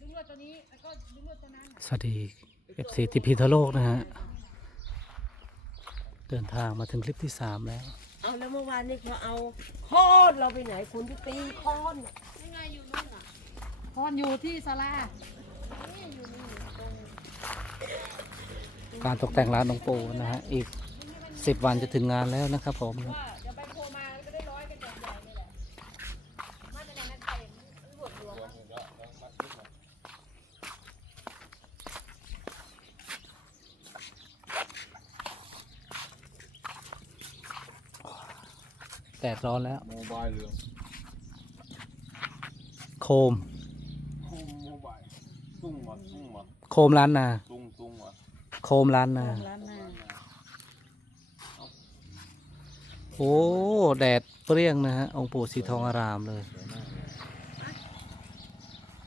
ดึงลวดตัวนี้แล้วก็ดึงลวดตัวนั้นสวัสดี FC ทีพีทั่วโลกนะฮะ เดินทางมาถึงคลิปที่3แล้ว เอาแล้วเมื่อวานนี่เขาเอาค้อนเราไปไหนคุณที่ตีค้อนน่ะพรอยู่ที่ศาลาการตกแต่งร้านหลวงปู่นะฮะ อีก10วันจะถึงงานแล้วนะครับผม ว่าเดี๋ยวไปโพมาก็ได้ร้อยกันใหญ่ๆนี่แหละมาจากไหนนั่นไปรวบรวมอะ แดดร้อนแล้ว โมบายเหลืองโคมโอ้โมบายตุ้งวะตุ้งวะโคมล้านนา ตุ้งตุ้งวะโคมล้านนา ร้านหน้าโอ้ แดดเปรี้ยงนะฮะ องค์ปู่สีทองอารามเลย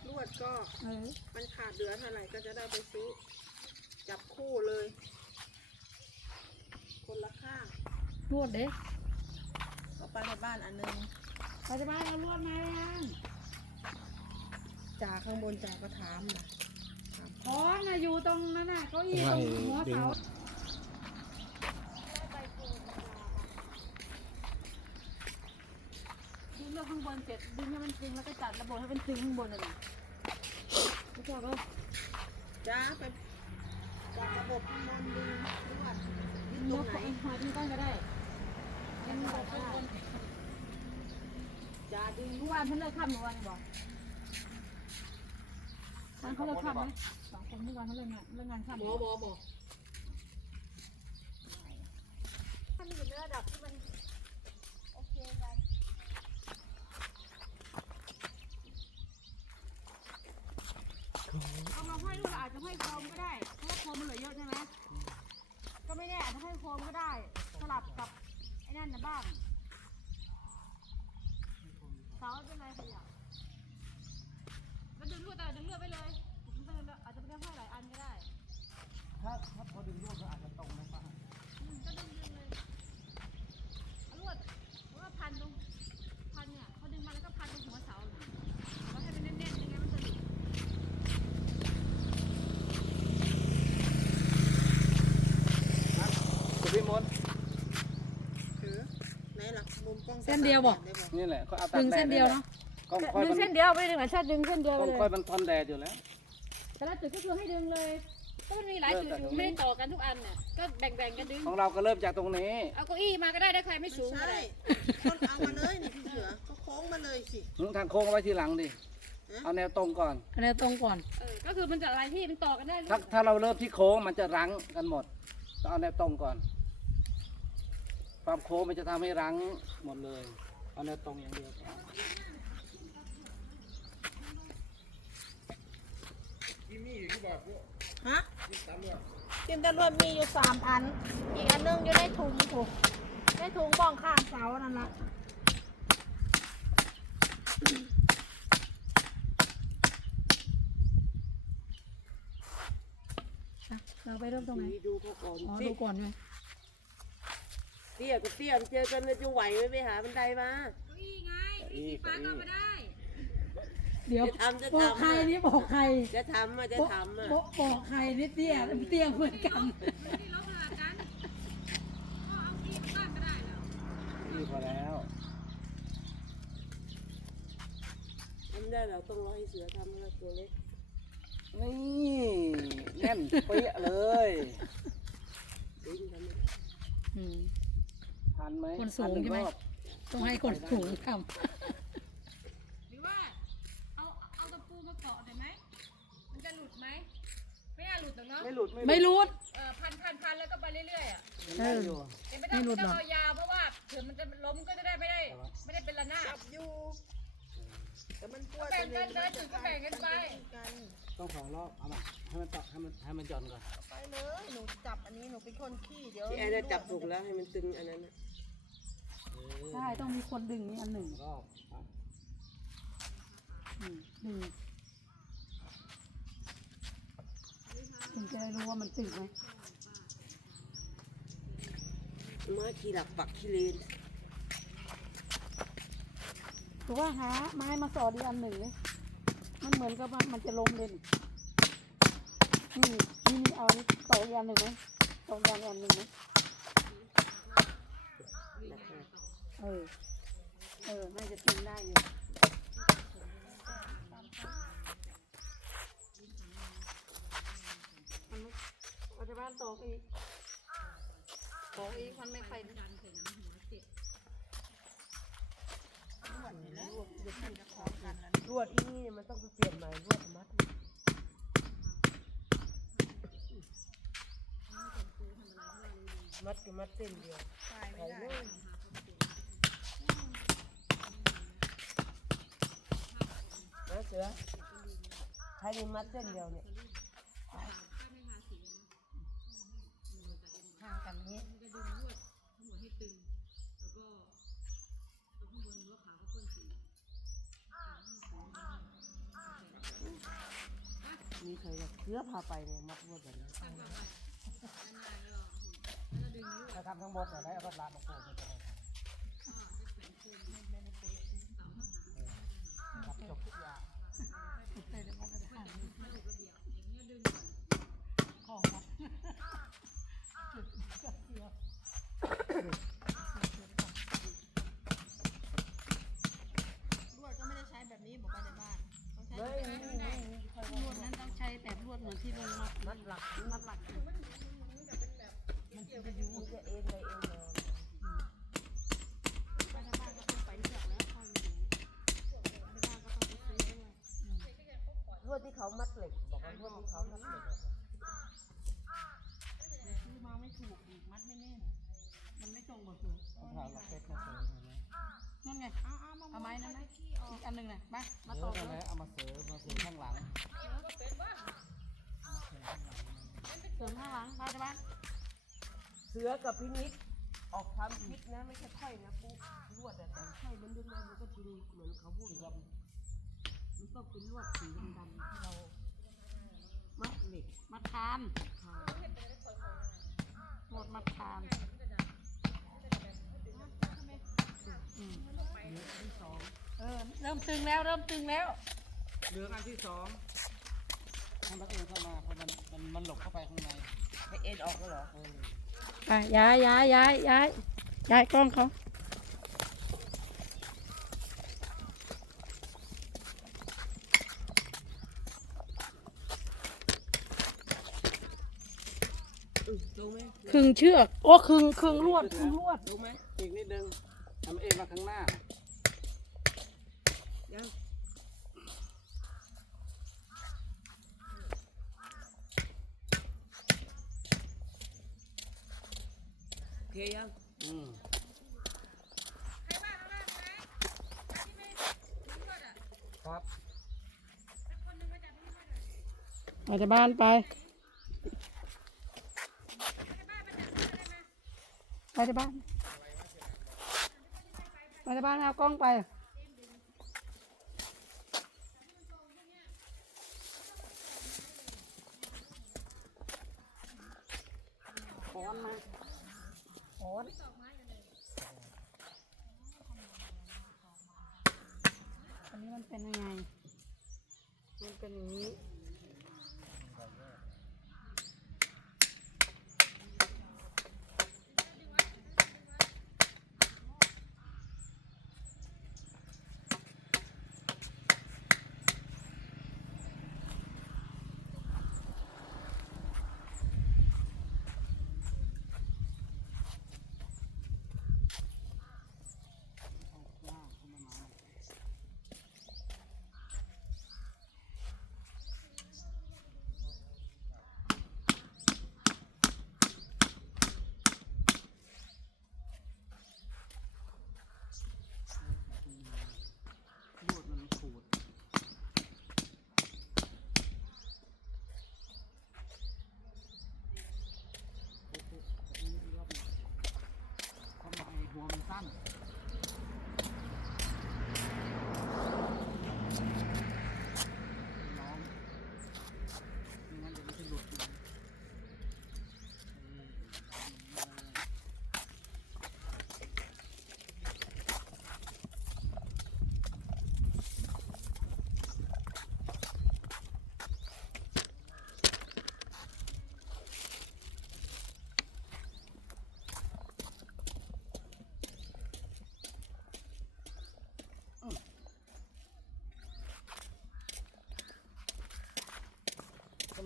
ลวดก็เออมันขาดเหลือเท่าไหร่ก็จะได้ไปซื้อ จับคู่เลย คนละข้าง รวดเด้ ก็ไปในบ้านอันหนึงไปจะมาเอารวดมายังจ่าข้างบนจ่าก็ถามนะพรน่ะอยู่ตรงนั้นน่ะเก้าอี้ตรงหัวเสาดึงเลือกข้างบนเสร็จดึงให้มันตึงแล้วก็จัดระบบให้มันตึงข้างบนเลยนะไม่ชอบก็จ้าไปจัดระบบข้างบนดึงลวดยึดยตรงไหนหอยดึงก้นก็ได้ยังบอกได้ จ่าดึงเมื่อวานเพิ่นเลิกค่ำเมื่อวานบอกทางเขาเลิกค่ำไหมสองคนเมื่อวานเขาเลิกงานเลิกงานค่ำหมอบอบอถ้ามันอยู่ในระดับที่มันโอเคไปเอามาห้อยลูกเราอาจจะห้อยโคมก็ได้ เพราะว่าโคมมันเหลือเยอะใช่ไหม ก็ไม่แน่อาจจะห้อยโคมก็ได้ สลับกับไอ้นั่นนะบ้างเสาเป็นไรขยับแล้วดึงลวดแต่ดึงลวดไปเลยดึงลวดอาจจะไม่ได้ห้อยหลายอันก็ได้ ถ้าถ้าพอดึงรูปก็อาจจะตรงนะป้า อืมก็ดึงดึงเลยเอาลวดแล้วก็พันตรงพันเนี่ยพอดึงมาแล้วก็พันตรงหัวเสาเลยแล้วให้มันแน่นๆไม่งั้นมันจะหลุด คุณพี่มด ถือไหนหลักมุมกล้อง เส้นเดียวบอกได้บอกนี่แหละก็เอาตากดึงแดเส้ดนเดียวเนาะกล้องค่อยดึงมันเส้นเดียวไม่ได้ดึงหลายชาติดึงเส้นเดียวกไปล้องเลยค่อยมันทนแดดอยู่แล้ว แต่ละจุดก็คือให้ดึงเลยก็มันมีหลายจุดอยู่ไม่ได้ต่อกันทุกอันน่ะก็แบ่งๆกันดึงของเราก็เริ่มจากตรงนี้ เอาเก้าอี้มาก็ได้ถ้าใครไม่ไม่สูงก็ใช่ได้คนเอามาเลยนี่พี่เสือก็โค้งมาเลยสิ ทางโค้งเอาไว้ทีหลังดิเอาแนวตรงก่อนคะแนนตรงก่อน เออก็คือมันจะอะไรที่มันต่อกันได้ถ้าถ้าเราเริ่มที่โค้งมันจะรั้งกันหมดต้องเอาแนวตรงก่อน ความโค้งมันจะทำให้รั้งหมดเลยเอาแนวตรงอย่างเดียวก่อนฮะกินตำรวจมีอยู่สามอัน อีกอันหนึงอยู่ในถุงถูกในถุงบ้องข้างเสานั่นละเราไปเริ่มตรงไหนดูเขาก่อนอ๋อสิดูก่อนใช่ไหม เตี้ยกับเตี้ยเจอกันมันจะไหวไหมไปหาบันไดมาเก้าอี้ไงอีกอีกเดี๋ยวจะทำจะบอกทำใครนี่บอกใครจะทำอะจะทำอะบอกบอกใครนี่เตี้ยเตี้ยเหมือนกันนี่พอแล้วทำได้เราต้องรอให้เสือทำแล้วตัวเล็กนี่แน่นเปี้ยเลยดิ้นทำไม่ได้อืมทั นไหมคนสูงทันนึ่ใช่ไหมรอบต้องให้คนสูงทหรือว่าเอาเอาตะปูมาเกาะได้ไหม มันจะหลุดไหม ไม่น่าหลุดหรอกเนาะ ไม่หลุดำไม่รู้ เออพันพันพันแล้วก็ไปเรื่อยๆอะมันได้อยู่ แต่ไม่ต้องไม่หลุไม่ดต้องหรอกเอายาวเพราะว่าเผื่อมันจะล้มก็จะได้ไม่ได้ ไม่ได้เป็นระนาจับบอยู่ แต่มันปวดแบ่งกันเลยจุดก็แบ่งกันไป กันต้องสองรอบ เอามาให้มันต่อให้มันให้มันหย่อนก่อน ไปเลย หนูจับอันนี้ หนูเป็นคนขี้เดี๋ยวที่แอนจะจับถูกแล้วให้มันตึงอันนั้นน่ะ ใช่ต้องมีคนดึงนี่อันหนึ่งรอบอะอืมดึงถึงจะได้รู้ว่ามันติดไหมมาขี่หลักปักขี่เลนถือว่าหาไม้มาสอดอีกอันหนึ่งเลยไม้มันเหมือนกับว่ามันจะล้มเลยนี่นี่นี่เอาอันนี้ต่ออีกอันหนึ่งไหมต่ออีกอันหนึ่งไหม เออ เออ น่าจะตึงได้อยู่ มันไม่ปัจจุบันตกอีกตกอีกมันไม่ใครดันใส่น้ำหัวเจ็บลวดอีนี่มันต้องไปเปลี่ยนใหม่ลวดมัดมัดกับมัดเส้นเดียวใส่เลยนะเสือใช้นี่มัดเส้นเดียวเนี่ยห่างกันนี้มีเคยแบบเสือพาไปเนี่ยมัดลวดแบบนี้ถ้าทำทั้งหมดแต่ได้เอารถลามาโคไปเลยรับจบทุกอย่าง ลวดก็ไม่ได้ใช้แบบนี้บอกไปในบ้านต้องใช้ไม่นี่นี่นี่ค่อยลวดนั้นต้องใช้แบบลวดเหมือนที่ลงมัดมัดหลักมัดหลักมันจะอยู่มันจะเอ็นไปเอ็นมา ไปในบ้านก็ต้องไปเลือกแล้วค่อยมาดูไปบ้านก็ต้องไปซื้อด้วย ลวด ที่เขามัดเหล็ก บอกว่าลวดที่เขามัดเหล็กอะซื้อมาไม่ถูกอีกมัดไม่แน่นมันไม่ตรงกับสูตรต้องทำเราเซ็ตมาเสริมนะนั่นไง เอาไม้นั้นไหมอีกอันหนึ่งน่ะมามาเอต่ออเลนั่นแหยเอามาเสริมมาเสริมข้างหลังเสริมข้างหลังมาในบ้านเสือกับพินิษออกความคิดนะ ไม่ใช่ค่อยนะปุ๊บลวดอะแต่ค่อยมันดึงมามันก็จริงเหมือนเขาพูดว่า มันต้องเป็นลวดสีดำๆที่เรามัดเหล็กมัดคานหมดมัดคานอืมเออเริ่มตึงแล้วเริ่มตึงแล้ว เหลืองอันที่สองทำนักเองเข้ามาเพราะมันมันมันหลบเข้าไปข้างในให้เอ็นออกแล้วเหรออะย้ายย้ายย้ายย้ายย้ายกล้องเขา ดูไหม ครึ่ งเชือก โอ้ครึ่งครึ่งลวดครึ่งลวดดูไหมอีกนิดนึงทำเองมาข้างหน้ายังโอเคยังอืมครับมาจากบ้านไป ไปจากบ้านไปจากบ้านเอากล้องไปขอนมาขอนอันนี้มันเป็นยังไง มันเป็นอย่างนี้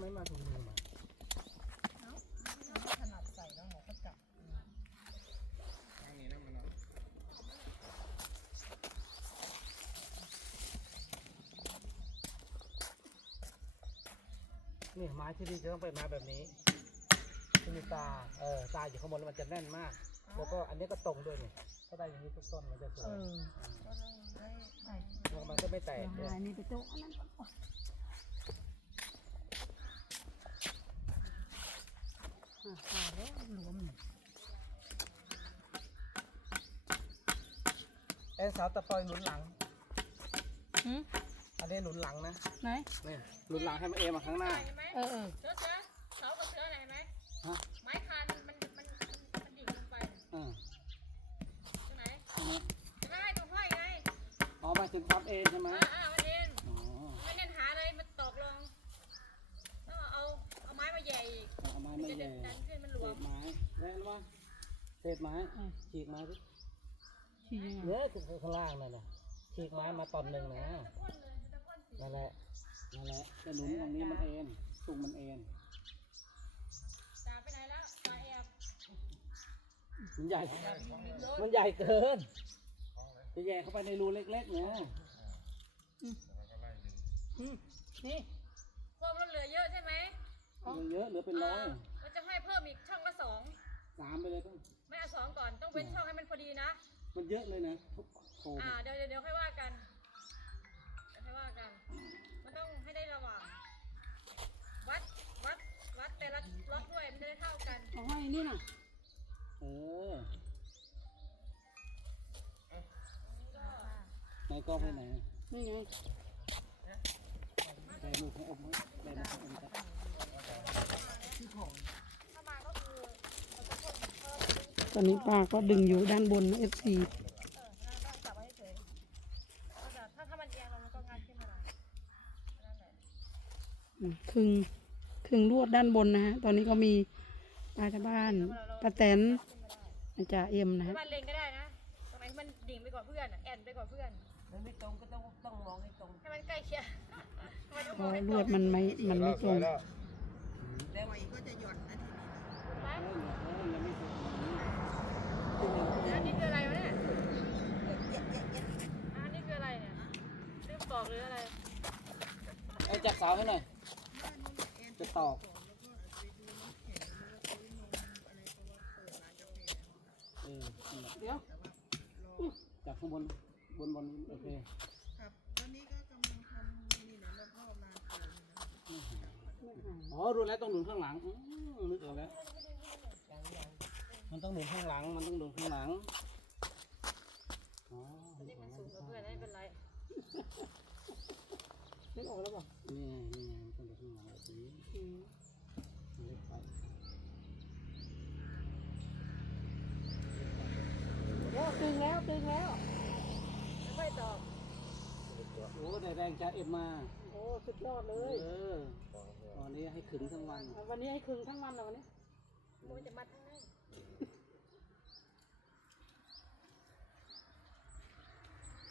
ไม่มาถุงมือมาถนัดใส่แล้วหมอก็จับนี่ไม้ที่ดีจะต้องเป็นไม้แบบนี้ที่มีตา เออตาอยู่ข้างบนแล้วมันจะแน่นมาก แล้วก็อันนี้ก็ตรงด้วยนี่ถ้าได้อย่างนี้ทุกต้นมันจะสวยแล้วมันก็ไม่แตกด้วยอันนี้ไปโต๊ะ อันนั้นก่อนเอ็นสาวตะปอยหนุนหลังหืมอันนี้หนุนหลังนะไหนนี่หนุนหลังให้มันเอมาข้างหน้าเห็นไหมเออเออเสือเสือเสากับเสือไหนไหมฮะ ไม้คานมันมันมันมันดิ่งลงไปน่ะอืมตรงไหนอันนี้จะไม่ให้ตรงห้อยไงอ๋อหมายถึงพับเองใช่ไหมอ่าอ่ามันเอง อ๋อ ไม่เน้นหาเลยมันตอกลงต้องเอาเอาไม้มาแย่ อีกเอาไม้มันไม่จะแย่ดันขึ้นมันหลเศวมษไม้แล้วว่าเศษไม้ฉีกไม้ดิชี้ยังไงเนี่ยคือข้างล่างนั่นน่ะฉีกไม้มาตอนหนึ่งนะนั่นแหละนั่นแหละแต่หนุนตรงนี้มันเอ็นตุงมันเอ็นจ่าไปไหนแล้วจ่าแอบมันใหญ่ มันใหญ่เกิน จะแย่เข้าไปในรูเล็กๆนะนี่พวกมันเหลือเยอะใช่ไหม มันเยอะเหลือเป็นร้อยมันจะให้เพิ่มอีกช่องละสองสามไปเลยต้องไม่เอาสองก่อนต้องเว้นช่องให้มันพอดีนะ มันเยอะเลยนะทุกโคมอ่าเดี๋ยวเดี๋ยวเดี๋ยวค่อยว่ากันเดี๋ยวค่อยว่ากัน มันต้องให้ได้ระหว่าง วัดวัดวัดแต่ละล็อกด้วยมันจะได้เท่ากันเอาให้นี่น่ะเออไหนกล้องไปไหนนี่ไงได้ลูกให้อมไหมได้ลูกให้อมครับ ตอนนี้ป้าก็ดึงอยู่ด้านบนเอฟซีจับไว้เฉยๆก็จะถ้าถ้ามันเอียงลงมันก็งัดขึ้นมาหน่อยนั่นแหละครึ่งครึ่งลวดด้านบนนะฮะ ตอนนี้ก็มีป้าชาวบ้านป้าแตนอาจารย์เอ็มนะให้ฮะมันเล็งก็ได้นะตรงไหนที่มันดิ่งไปกว่าเพื่อนอะแอนไปกว่าเพื่อนมันไม่ตรงก็ต้องต้องมองให้ตรงให้มันใกล้เคียงทำไมต้องเพมองราะให้ลตรวดงมันไม่มันไม่ตรง แล้วเออเออยังไม่เสร็จหลังอันนี้คืออะไรวะเนี่ยอันนี้คืออะไรเนี่ยลืมบอกหรืออะไร เอาจับสาวให้หน่อย จะตอกเออนั่นแหละเดี๋ยวจับข้างบน บนบนโอเค อ๋อรู้แล้วต้องหนุนข้างหลังอืมนึกออกแล้ว มันต้องหนุนข้างหลัง มันต้องหนุนข้างหลัง อ๋อนึกออกแล้วสูงกว่าเพื่อนไม่เป็นไรนึกออกแล้วบอกนี่ไงนี่ไงมันต้องหนุนข้างหลังแบบนี้เล็กไปเดี๋ยวตึงแล้วตึงแล้วไม่ค่อยตอบโอ้ได้แรงจากเอ็มมาโอ้ สุดยอดเลเอยอตอนนี้ให้ขึงทั้งวัน วันนี้ให้ครึ่งทั้งวันแล้ววันนี้มันจะมัดทั้งนั้น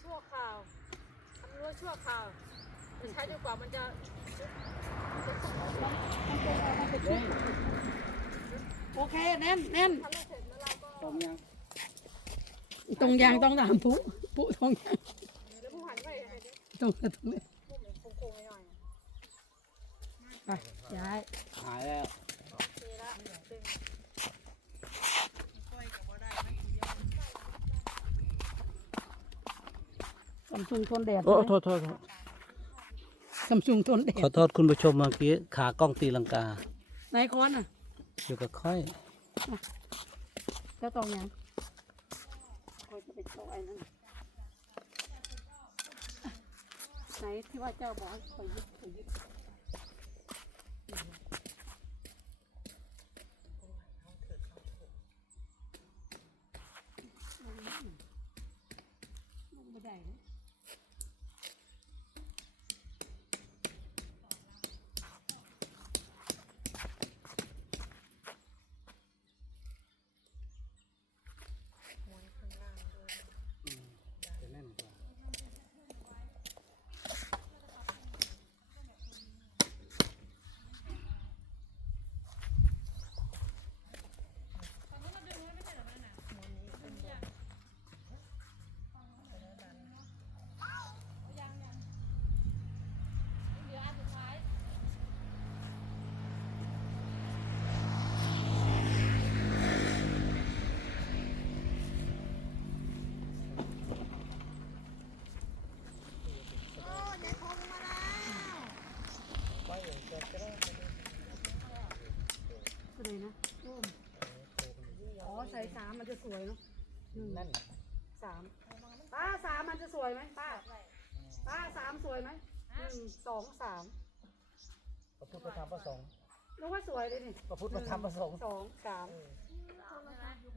ชั่วคราวทำรั้วชั่วคราวจะใช้จนกว่ามันจะโอเคแน่นแน่นทำให้เสร็จแล้วเราก็ตรงยังตรงยางต้องถามปุ๊ปุ๊ตรงยาง เดี๋ยวผู้หันไปให้ดิตรงตรงเลย พุ่มโค้งๆหน่อย ไปย้ายหายแล้วโอเคละดึงซัมซุงทนแดดโอ้โทษโทษโทษซัมซุงทนแดขอดโทษคุณผู้ชมเมื่อกี้ขากล้องตีลังกา ไหนคอนอะอยู่กับค่อยแล้วตรงยังคอยจะไปโชว์ไอ้นั่นไหนที่ว่าเจ้าบอกให้คอยยึดคอยยึด อะไรนะร่มอ๋อใส่สามมันจะสวยเนาะหนึ่งนั่นสามป้าสามมันจะสวยไหมป้าป้าสามสวยไหมหนึ่งสองสามพระพุทธพระธรรมพระสงฆ์รู้ว่าสวยเลยนี่พระพุทธพระธรรมพระสงฆ์สองสาม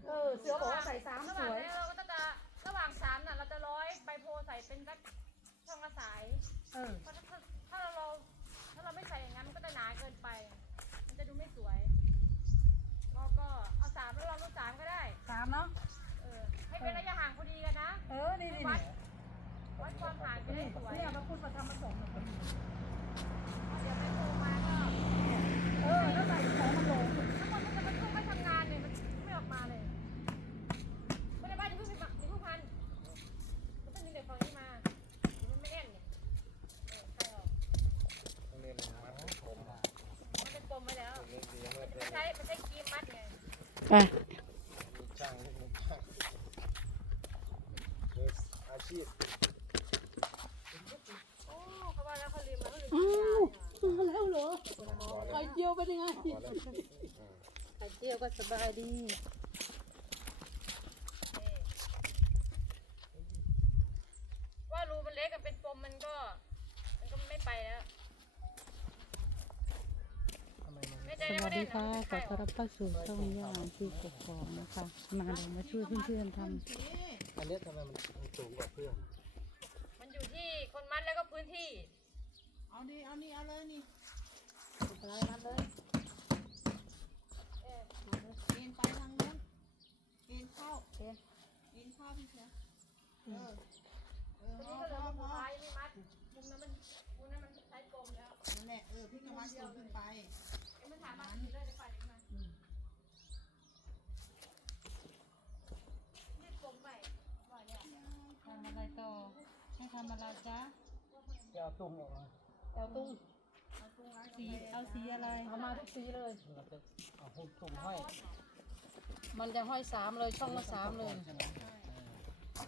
เออเสือบอกว่าใส่สามระหสว่างวยนี้เราก็จะระหว่างสามน่ะเราจะร้อยใบโพใส่เป็นสักช่องละสายเออเพราะถ้าถ้าเราถ้าเราไม่ใส่อย่างนั้นมันก็จะหนาเกินไป มันจะดูไม่สวยเราก็เอา สามแล้วเราลูกสามก็ได้ สามเนาะ เออ ให้เป็นระยะห่างพอดีกันนะ เออ นี่นี่วันี่ดวัดความห่างจะได้สวย เนี่ยพระพุทธพระธรรมพระสงฆ์เนี่ย เดี๋ยวไปโทรมาก็ เออแล้วใส่ของมันลง ทั้งหมดมันจะมันเพิ่งไม่ทำงานเลยมันไม่ออกมาเลยไม่ได้บ้านอย่าเพิ่งไปปักอย่าเพิ่งพันมันต้องมีเด็กฝั่งนี้มาเดี๋ยวมันไม่แน่นเนี่ยเออใครออกมันเป็นปมไว้แล้วมันใช้มันใช้ครีมมัดไง ไป ช่างลูกช่างมืออาชีพ โอ้เขาว่าแล้วเขาลืมมาเขาลืม มาแล้วเหรอไข่เจียวเป็นยังไงไข่เจียวก็ส บายดีว่ารูมันเล็กกับเป็นปมมันก็ มันก็ไม่ไปแล้วไม่ใจสนะวัไม่สได้ดีค่ะ ขอใครต้อนรับเข้าสู่ช่องย่างที่กกอกนะคะ มาเดี๋ยวมาช่วยเพื่อนๆทอันนี้ทำไมมันสูงกว่าเพื่อนมันอยู่ที่คนมัดแล้วก็พื้นที่ เอาดิเอานี่เอาเลยนี่อะไรนั่นเลย เอ็นไปทางนู้นเอ็น เข้าเอ็นเอ็นเข้าพี่เสือเออเออตรงพนี้อก็เหลือพอมุมพอซ้ายไม่มัดมุมนั้นมันมุมนั้นมันใช้กลมแล้วนั่นแหละเออพี่กำลังสูงขึ้นไปเอ้มันถามมาทีเลยเดี๋ยวไปเดี๋ยวมยืดกลมไปบ่อยเนี่ยทำอะไรต่อให้ทำอะไรจ๊ะเอาตุ้งออกมาแอลตุ้งสีเอาสีอะไรเอามาทุกสีเลยเราจะเอาหุ้มตุ้งห้อย มันจะห้อยสามเลยช่องละสามเลยใช่ไหม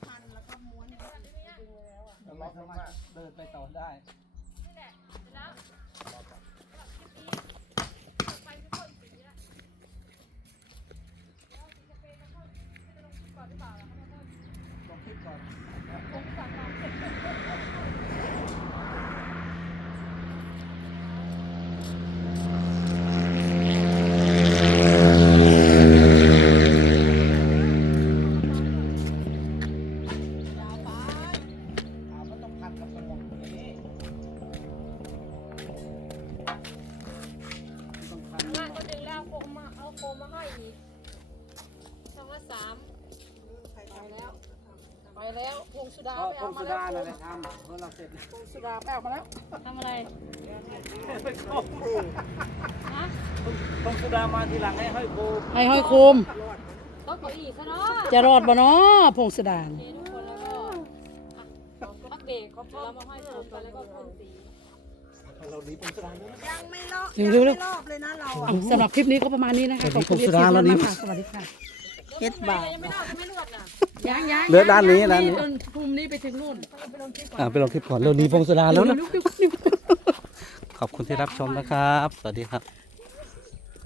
พันแล้วก็ม้วนเราไม่สามารถเดินไปต่อได้นี่แหละเสร็จแล้วแล้วคลิปนี้ไปที่พ่นสีละแล้วสีสเปรย์จะพ่นจะลงคลิปก่อนหรือเปล่าล่ะเขาจะพ่นลองคิดก่อนลงก่อนก่อนำเมื่อเราเสร็จพงสุดาไปเอามาแล้วทำอะไรพงสุดามาทีหลังให้ห้อยโบให้ห้อยโคมก็เก้าอี้ซะเนาะจะรอดบ่เนาะพงศดานเททุกคนแล้วก็อะพักเบรกแล้วมาห้อยโฟมไปแล้วก็พ่นสีเราดีพงสุดาแล้วยังไม่รอบเร็วยังเร็วไม่รอบเลยนะเราอะสำหรับคลิปนี้ก็ประมาณนี้นะคะขอบคุณที่ติดตามมาค่ะสวัสดีค่ะ เฮ็ดบาปยังไม่นอกยังไม่นวดน่ะยังยังเหลือด้านนี้ด้านนี้จนภูมินี้ไปถึงนู่นอ่าไปลองคลิปก่อนเร็วนี้พงศดาแล้วนะ ขอบคุณที่รับชมนะครับ สวัสดีครับ